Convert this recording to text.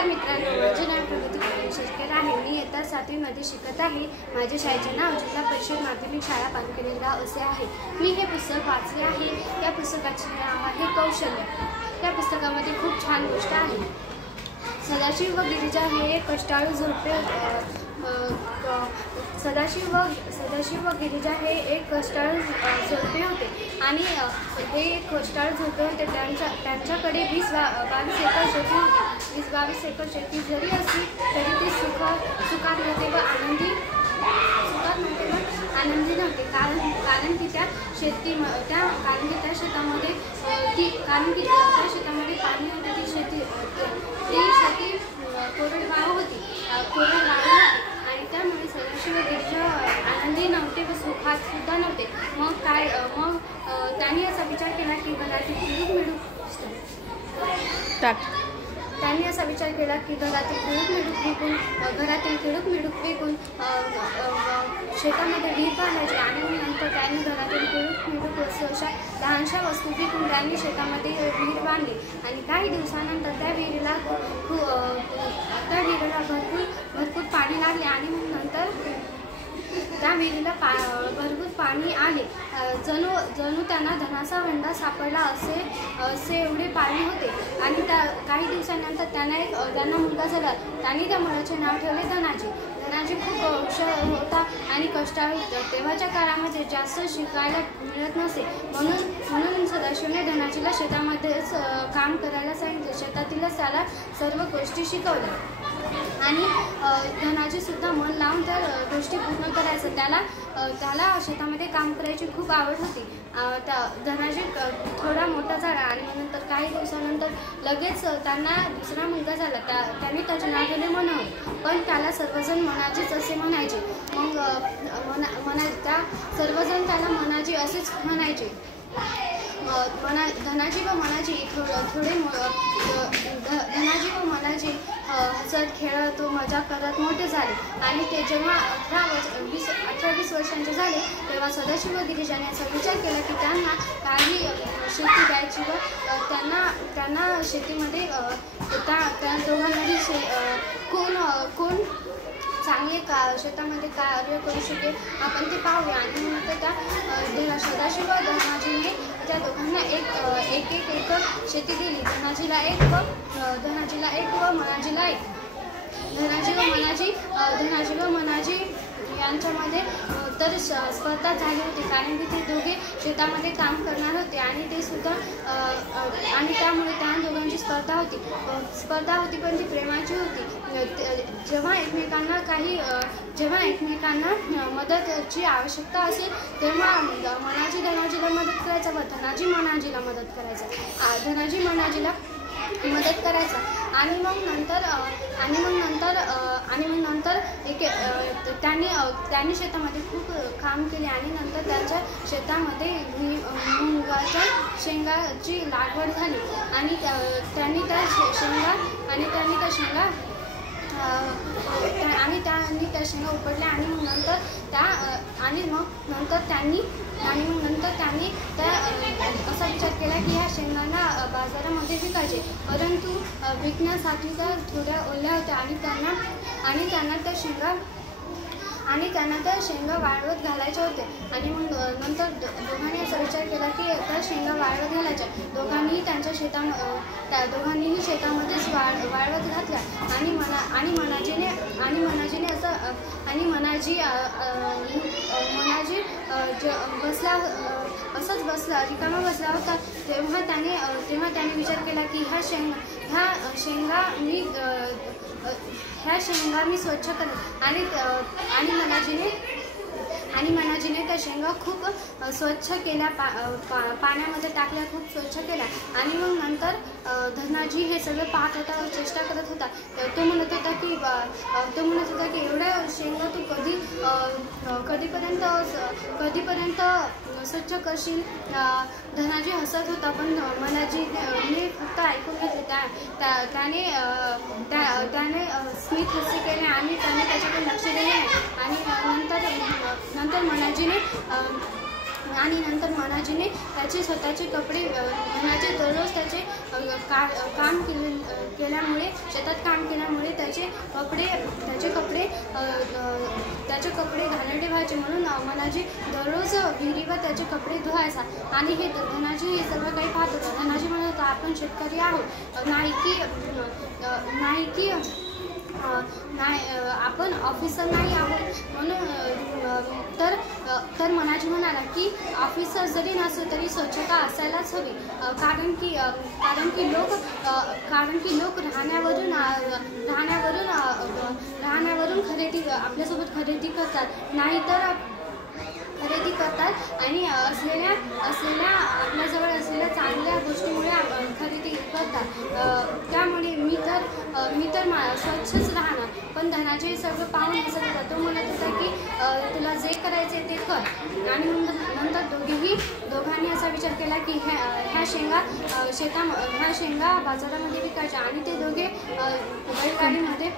नमस्कार मित्रांनो, माझे नाव प्रगती शेटकर आहे। मी इयत्ता 7वी मध्ये शिकत आहे। माझ्या शाळेचे नाव जिल्हा परिषद माध्यमिक शाळा पानखेडेगाव असे आहे। मी हे पुस्तक वाचले आहे। या पुस्तकाचे नाव आहे कौशल्य। या पुस्तकामध्ये खूप छान गोष्ट आहे। सदाशिव व गिरिजा हे एक कष्टाळू झोपडे सदाशिव व गिरिजा हे एक कष्टाळू झोपडे होते आणि हे एक कष्टाळू झोपडे होते। त्यांच्याकडे 20-22 एकर शेती होती। 20-22 एकर शेती जरी असली तरी ते सुखात नव्हते व आनंदी नव्हते, कारण की त्या शेतामध्ये पाणी होते। ती शेती कोरडवाहू होती आणि त्यामुळे सदाशिव व गिरिजा आनंदी नव्हते व सुखात सुद्धा नव्हते। मग त्यांनी असा विचार केला की घरातील किडूक मिडूक विकून शेतामध्ये विहीर बांधायची आणि नंतर त्यांनी घरातील किडूक मिडूक अशा लहानशा वस्तू विकून त्यांनी शेतामध्ये विहीर बांधली आणि काही दिवसानंतर त्या विहिरीला भरपूर पाणी लागले आणि मग नंतर त्या विहिरीला भरपूर पाणी आले। जणू त्यांना धनाचा भंडार सापडला असे एवढे पाणी होते। आणि काही दिवसांनंतर त्यांना मुलगा झाला। त्यांनी त्या मुलाचे नाव ठेवले धनाजी। धनाजी खूप हुशार होता आणि कष्टाळू। तेव्हाच्या काळामध्ये जास्त शिकायला मिळत नसे, म्हणून सदाशिवने धनाजीला शेतामध्येच काम करायला सांगितले। शेतातीलच त्याला सर्व गोष्टी शिकवल्या आणि धनाजी सुद्धा मन लावून त्या गोष्टी पूर्ण करायचं। त्याला शेतामध्ये काम करायची खूप आवड होती। धनाजी थोडा मोठा झाला आणि नंतर काही दिवसानंतर लगेच त्यांना दुसरा मुलगा झाला। त्यांनी त्याचे नाव ठेवले मनोहर, पण त्याला सर्वजण मनाजीच असे म्हणायचे। मग सर्वजण त्याला मनाजी असेच म्हणायचे। धनाजी व मनाजी हसत खेळत व मजा करत मोठे झाले आणि ते जेव्हा 18-20 वर्षांचे झाले तेव्हा सदाशिव व गिरिजाने असा विचार केला की त्यांना काही शेती द्यायची व त्यांना शेतीमध्ये त्या दोघांमध्ये कोण चांगले शेतामध्ये कार्य करू शकेल आपण ते पाहूया। आणि नंतर सदाशिव व धनाजीने त्या दोघांना एक एकर शेती दिली। धनाजीला एक व मनाजीला एक। धनाजी व मनाजी यांच्यामध्ये तर स्पर्धा झाली होती, कारण की ते दोघे शेतामध्ये काम करणार होते आणि ते सुद्धा आणि त्यामुळे त्या दोघांची स्पर्धा होती पण ती प्रेमाची होती। जेव्हा एकमेकांना मदतची आवश्यकता असेल तेव्हा मनाजी धनाजीला मदत करायचा व धनाजी मनाजीला मदत करायचा। धनाजी मनाजीला मदत करायचा आणि मग नंतर त्यांनी शेतामध्ये खूप काम केले आणि नंतर त्यांच्या शेतामध्ये मुगाच्या शेंगाची लागवड झाली आणि त्यांनी त्या शेंगा उपटल्या आणि मग नंतर त्यांनी असा विचार केला की ह्या शेंगांना बाजारामध्ये विकायचे, परंतु विकण्यासाठी त्या थोड्या ओल्या होत्या आणि त्यांना त्या शेंगा वाळवत घालायच्या होत्या आणि मग नंतर दोघांनी असा विचार केला की त्या शेंगा वाळवत घालायच्या। दोघांनीही शेतामध्येच वाळवत घातल्या आणि मनाजीने बसला रिकामा बसला होता। तेव्हा त्याने विचार केला की ह्या शेंगा मी स्वच्छ करेन आणि मनाजीने त्या शेंगा खूप स्वच्छ केल्या, पाण्यामध्ये टाकल्या, खूप स्वच्छ केल्या आणि मग नंतर धनाजी हे सगळं पाहत होता, चेष्टा करत होता। तो म्हणत होता की एवढ्या शेंगा तू कधीपर्यंत स्वच्छ करशील। धनाजी हसत होता, पण मनाजीने फक्त ऐकून घेतले। त्याने स्मित हास्य केले आणि त्याने त्याच्याकडे लक्ष दिले नाही आणि नंतर मनाजीने आणि नंतर मनाजीने त्याचे स्वतःचे कपडे मनाजी दररोज त्याचे काम केल्यामुळे शेतात काम केल्यामुळे त्याचे कपडे घाणेरडे व्हायचे, म्हणून मनाजी दररोज विहिरीवर त्याचे कपडे धुवायचा. आणि हे धनाजी हे सर्व काही पाहत होता. धनाजी म्हणत होता, आपण शेतकरी आहोत, आपण ऑफिसर नाही आहोत. म्हणून तर मनाजी म्हणाला की ऑफिसर जरी नसो तरी स्वच्छता असायलाच हवी, कारण की लोक राहण्यावरून आपल्यासोबत खरेदी करतात आणि आपल्याजवळ असलेल्या चांगल्या गोष्टीमुळे खरेदी करतात. त्यामुळे मी तर स्वच्छच राहणार. पण धनाजी हे सगळं पाहून हसत होता. तो म्हणत होता की तुला जे करायचे ते कर. आणि नंतर दोघांनी असा विचार केला की ह्या शेंगा बाजारामध्ये विकायच्या. आणि ते दोघे बैलगाडीमध्ये